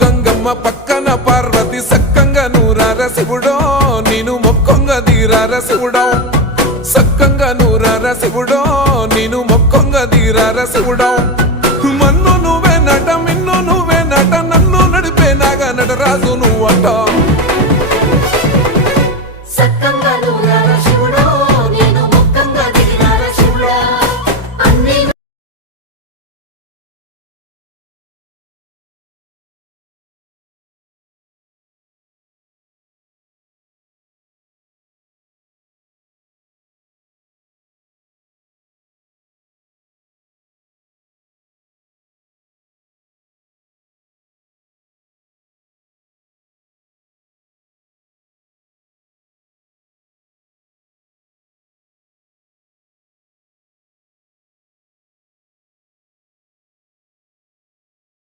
గంగమ్మ పక్కన పార్వతి సక్కంగా నూరార శివుడో నేను మొక్కొంగ దీరార శివుడో సక్కంగా నూరార శివుడో నేను మొక్కొంగ దీరార శివుడో